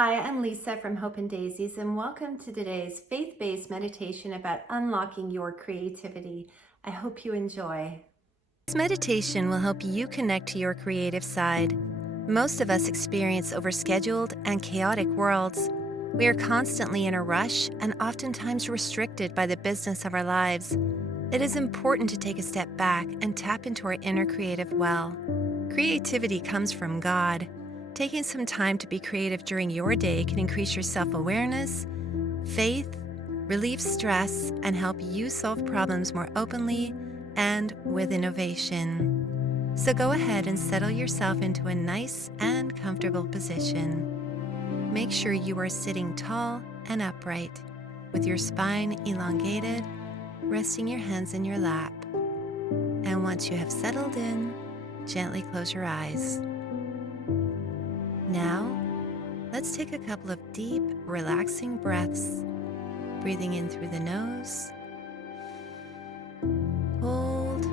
Hi, I'm Lisa from Hope and Daisies, and welcome to today's faith-based meditation about unlocking your creativity. I hope you enjoy. This meditation will help you connect to your creative side. Most of us experience overscheduled and chaotic worlds. We are constantly in a rush and oftentimes restricted by the business of our lives. It is important to take a step back and tap into our inner creative well. Creativity comes from God. Taking some time to be creative during your day can increase your self-awareness, faith, relieve stress, and help you solve problems more openly and with innovation. So go ahead and settle yourself into a nice and comfortable position. Make sure you are sitting tall and upright, with your spine elongated, resting your hands in your lap. And once you have settled in, gently close your eyes. Now, let's take a couple of deep, relaxing breaths, breathing in through the nose, hold,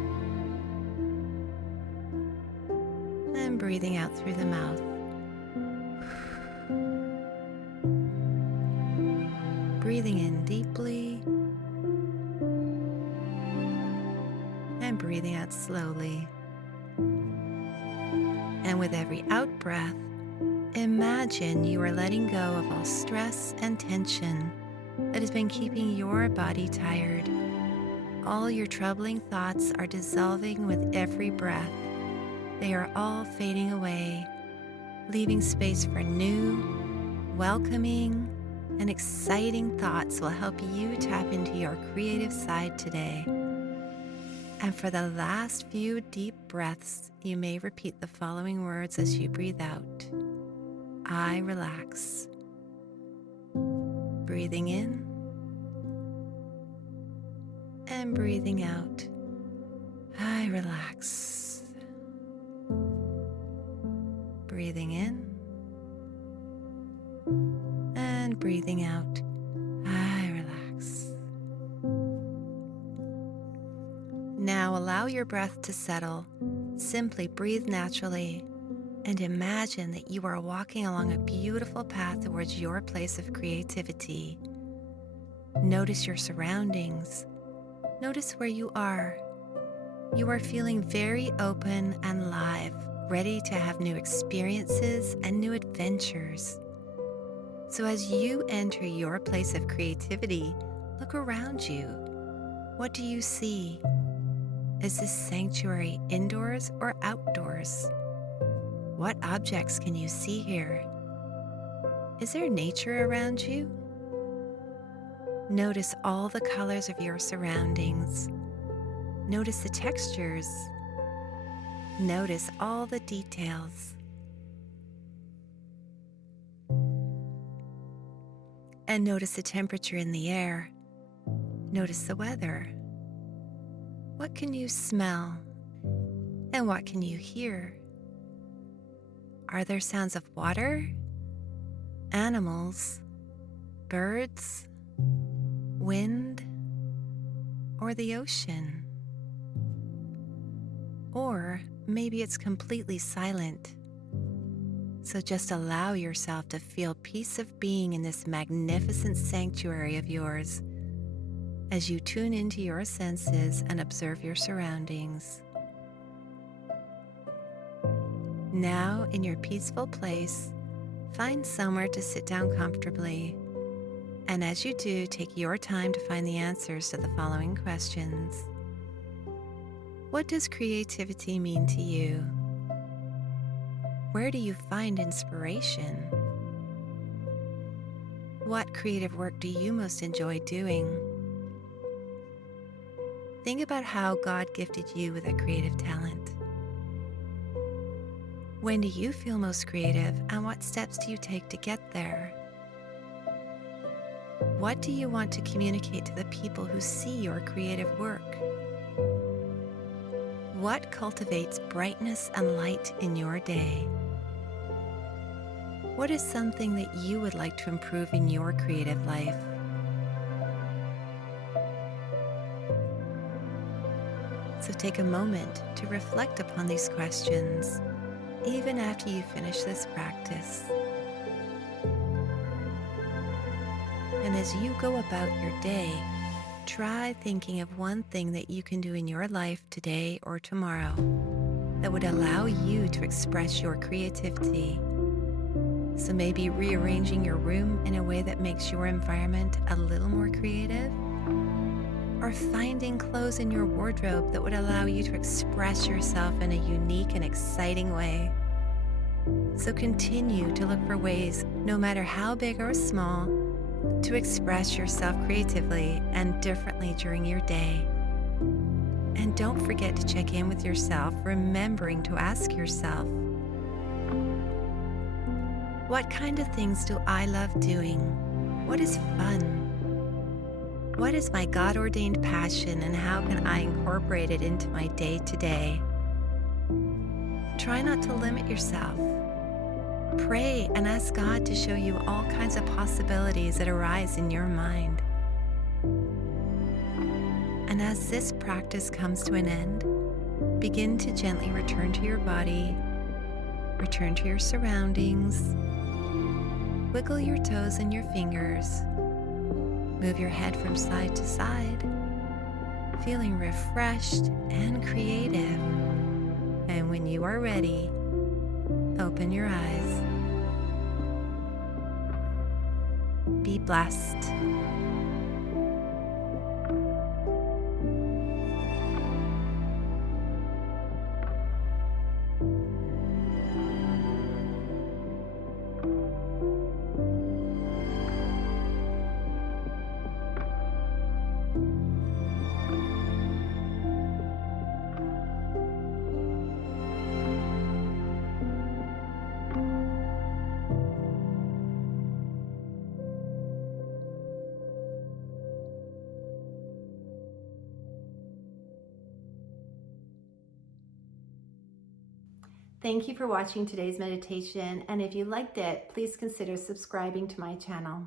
and breathing out through the mouth. Breathing in deeply, and breathing out slowly. And with every out-breath, imagine you are letting go of all stress and tension that has been keeping your body tired. All your troubling thoughts are dissolving with every breath. They are all fading away, leaving space for new, welcoming, and exciting thoughts will help you tap into your creative side today. And for the last few deep breaths, you may repeat the following words as you breathe out. I relax. Breathing in and breathing out. I relax. Breathing in and breathing out. I relax. Now allow your breath to settle. Simply breathe naturally and imagine that you are walking along a beautiful path towards your place of creativity. Notice your surroundings. Notice where you are. You are feeling very open and live, ready to have new experiences and new adventures. So as you enter your place of creativity, look around you. What do you see? Is this sanctuary indoors or outdoors? What objects can you see here? Is there nature around you? Notice all the colors of your surroundings. Notice the textures. Notice all the details. And notice the temperature in the air. Notice the weather. What can you smell? And what can you hear? Are there sounds of water, animals, birds, wind, or the ocean? Or maybe it's completely silent. So just allow yourself to feel peace of being in this magnificent sanctuary of yours as you tune into your senses and observe your surroundings. Now, in your peaceful place, find somewhere to sit down comfortably. And as you do, take your time to find the answers to the following questions. What does creativity mean to you? Where do you find inspiration? What creative work do you most enjoy doing? Think about how God gifted you with a creative talent. When do you feel most creative, and what steps do you take to get there? What do you want to communicate to the people who see your creative work? What cultivates brightness and light in your day? What is something that you would like to improve in your creative life? So take a moment to reflect upon these questions, even after you finish this practice. And as you go about your day, try thinking of one thing that you can do in your life today or tomorrow that would allow you to express your creativity. So maybe rearranging your room in a way that makes your environment a little more creative, or finding clothes in your wardrobe that would allow you to express yourself in a unique and exciting way. So continue to look for ways, no matter how big or small, to express yourself creatively and differently during your day. And don't forget to check in with yourself, remembering to ask yourself, what kind of things do I love doing? What is fun? What is my God-ordained passion, and how can I incorporate it into my day-to-day? Try not to limit yourself. Pray and ask God to show you all kinds of possibilities that arise in your mind. And as this practice comes to an end, begin to gently return to your body, return to your surroundings, wiggle your toes and your fingers, move your head from side to side, feeling refreshed and creative. And when you are ready, open your eyes. Be blessed. Thank you for watching today's meditation, and if you liked it, please consider subscribing to my channel.